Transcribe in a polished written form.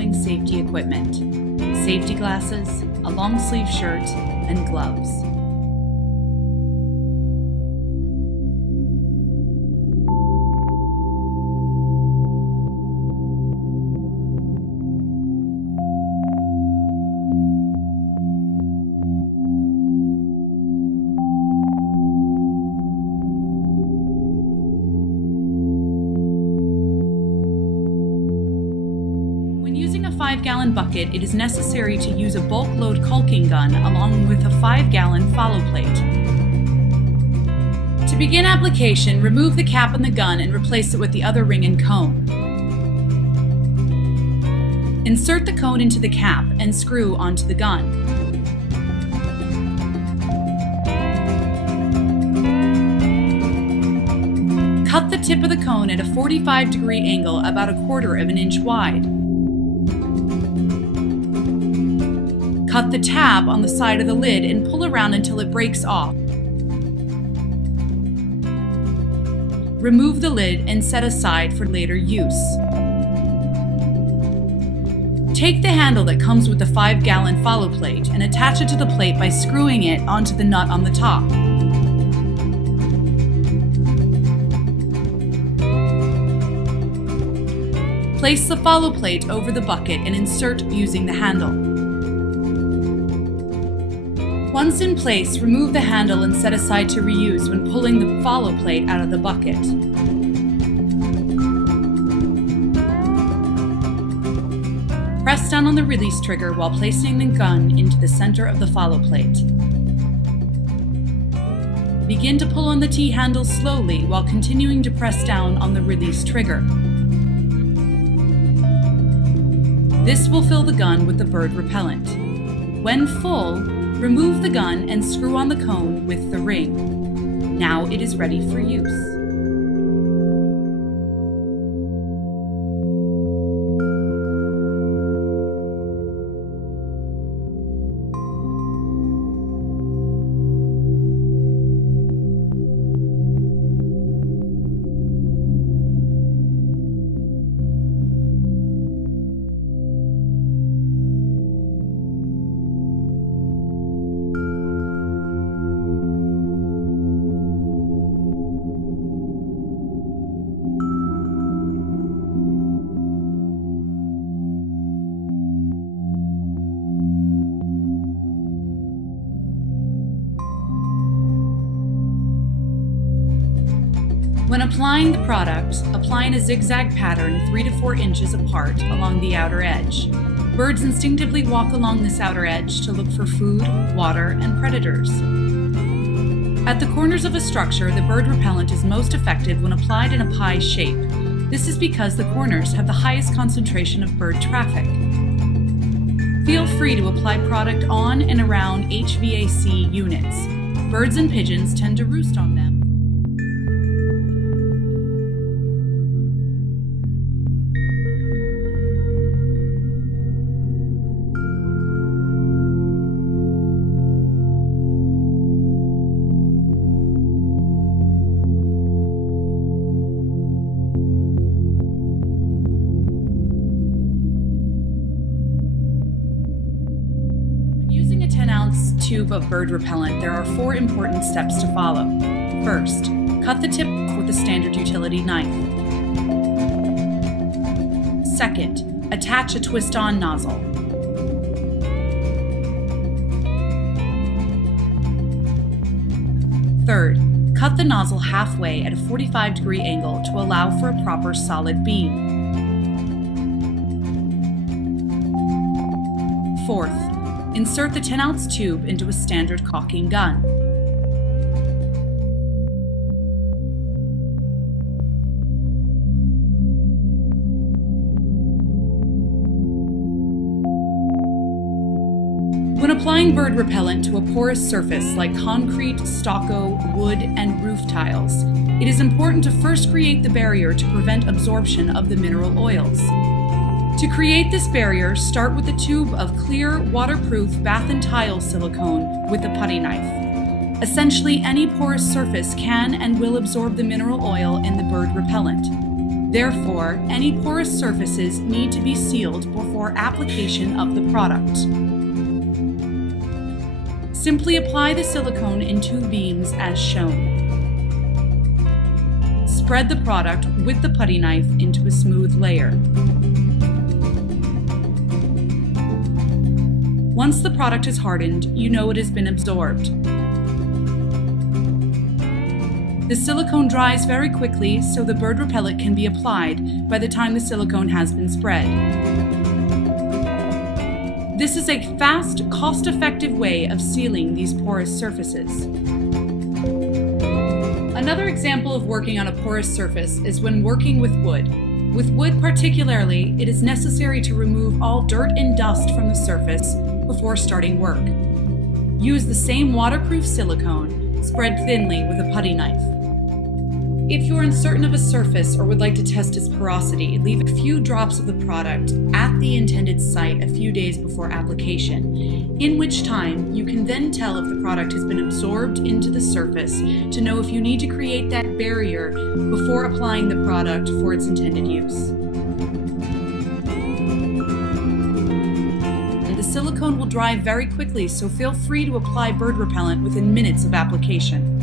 following safety equipment: safety glasses, a long sleeve shirt, and gloves. When using a 5-gallon bucket, it is necessary to use a bulk load caulking gun along with a 5-gallon follow plate. To begin application, remove the cap on the gun and replace it with the other ring and cone. Insert the cone into the cap and screw onto the gun. Cut the tip of the cone at a 45-degree angle about 1/4 inch wide. Cut the tab on the side of the lid and pull around until it breaks off. Remove the lid and set aside for later use. Take the handle that comes with the 5-gallon follow plate and attach it to the plate by screwing it onto the nut on the top. Place the follow plate over the bucket and insert using the handle. Once in place, remove the handle and set aside to reuse when pulling the follow plate out of the bucket. Press down on the release trigger while placing the gun into the center of the follow plate. Begin to pull on the T-handle slowly while continuing to press down on the release trigger. This will fill the gun with the bird repellent. When full, remove the gun and screw on the cone with the ring. Now it is ready for use. When applying the product, apply in a zigzag pattern 3 to 4 inches apart along the outer edge. Birds instinctively walk along this outer edge to look for food, water, and predators. At the corners of a structure, the bird repellent is most effective when applied in a pie shape. This is because the corners have the highest concentration of bird traffic. Feel free to apply product on and around HVAC units. Birds and pigeons tend to roost on them. Using a 10-ounce tube of bird repellent, there are 4 important steps to follow. First, cut the tip with a standard utility knife. Second, attach a twist-on nozzle. Third, cut the nozzle halfway at a 45-degree angle to allow for a proper solid beam. Fourth, insert the 10-ounce tube into a standard caulking gun. When applying bird repellent to a porous surface like concrete, stucco, wood, and roof tiles, it is important to first create the barrier to prevent absorption of the mineral oils. To create this barrier, start with a tube of clear, waterproof bath and tile silicone with a putty knife. Essentially, any porous surface can and will absorb the mineral oil in the bird repellent. Therefore, any porous surfaces need to be sealed before application of the product. Simply apply the silicone in 2 beams as shown. Spread the product with the putty knife into a smooth layer. Once the product is hardened, you know it has been absorbed. The silicone dries very quickly, so the bird repellent can be applied by the time the silicone has been spread. This is a fast, cost-effective way of sealing these porous surfaces. Another example of working on a porous surface is when working with wood. With wood particularly, it is necessary to remove all dirt and dust from the surface before starting work. Use the same waterproof silicone, spread thinly with a putty knife. If you are uncertain of a surface or would like to test its porosity, leave a few drops of the product at the intended site a few days before application, in which time you can then tell if the product has been absorbed into the surface to know if you need to create that barrier before applying the product for its intended use. The silicone will dry very quickly, so feel free to apply bird repellent within minutes of application.